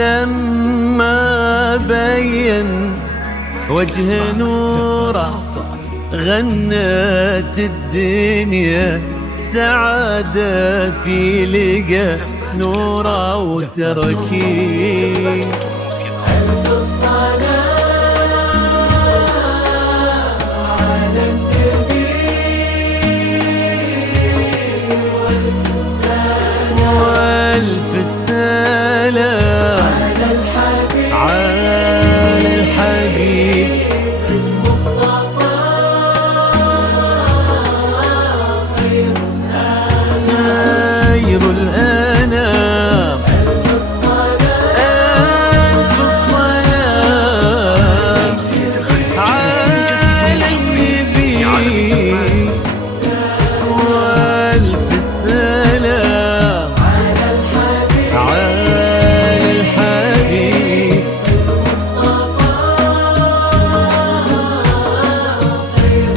لما بين وجه نوره غنت الدنيا سعادة في لقى نوره وتركي. ألف الصلاة على النبي وألف السلام على الحبيب المصطفى خير الأنام. ألف الصلاة على النبي وألف السلام على الحبيب المصطفى خير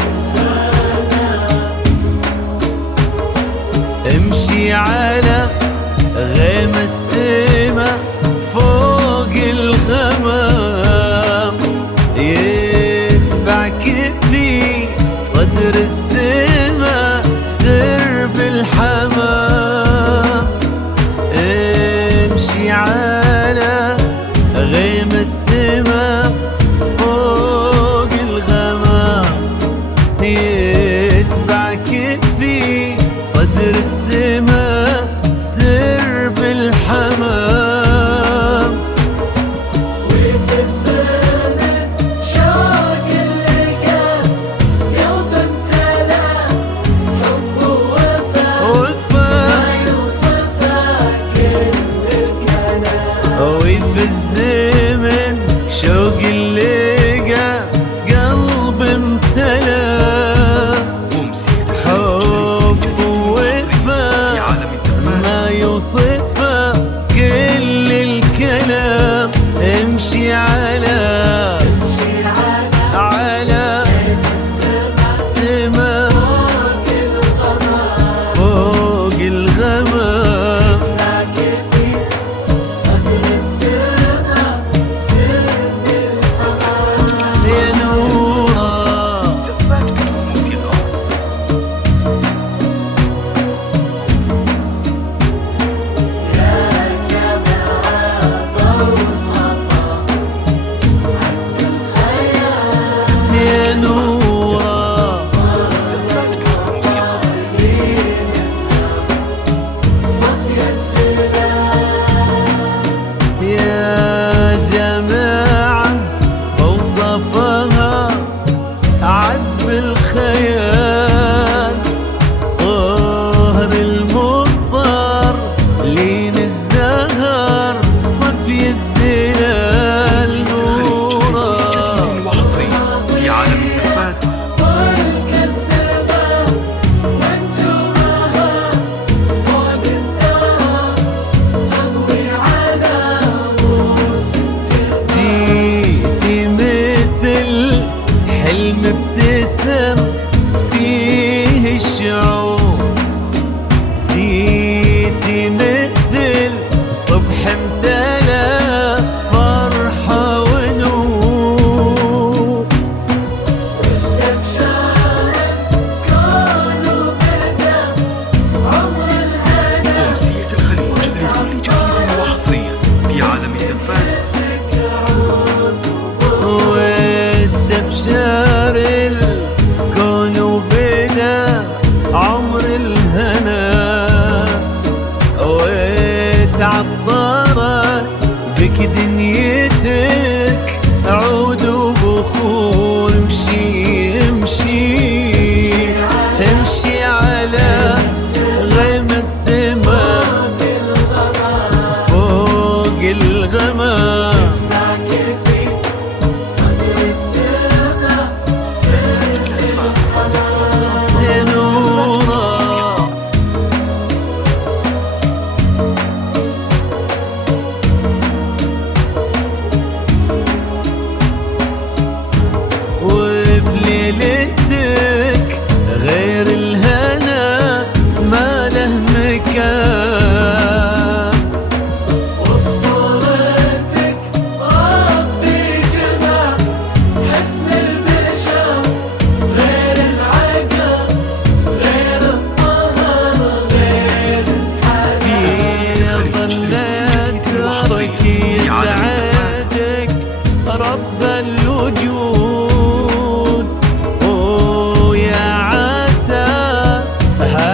امشي على غيم السما فوق الغمام، يتبعك في صدر السما سرب الحمام. امشي على غيم السما فوق الغمام، يتبعك في صدر السما سرب الحمام. وفي السماء شوق اللقا قلب امتلا حب ووفا ما يوصفه كل الكلام. وفي الزمن شوق اللقا قلب امتلا حب ووفا ما يوصفه كل الكلام. امشي على سما فوق الغمام، في صدر السماء سرب الحمام. يا نورا يا جماعة وصفا عبد الخيال يا نورا صفي السلام. يا جماعة وصفها عذب الخيال، طهر المضطر لين الزهر صفي الزلال. نورا في عالم الزفات فلك السماء وانجمها فوق الثرى تضوي على رؤوس الجبال. جيتي مثل حلم ابتسم فيه الشعور، جيتي مثل صبح امتلا فرحة ونور. واستبشارا كانوا بدا عمر الهنا أمسية الخليج لكل جديد وحصريا في عالم الزفات. واستبشار الكون وبدا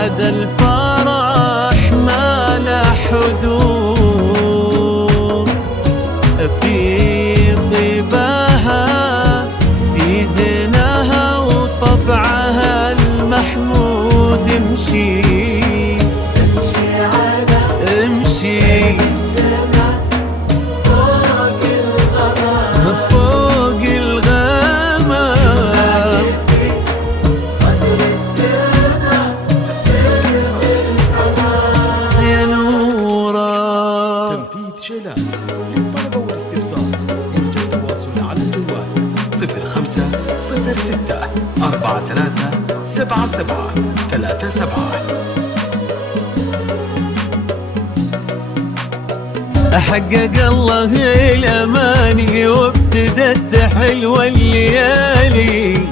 هذا الفرح ما له حدود، في طيبها في زينها وطبعها المحمود. امشي امشي على امشي السماء فوق الغمام، فوق الغمام، في صدر السماء سر الحمام. يا نورا. تنفيذ شيلان. للطلب والاستفسار يرجى التواصل على الجوال 0506 4377 37. حقق الله الأماني وابتدت حلوة الليالي.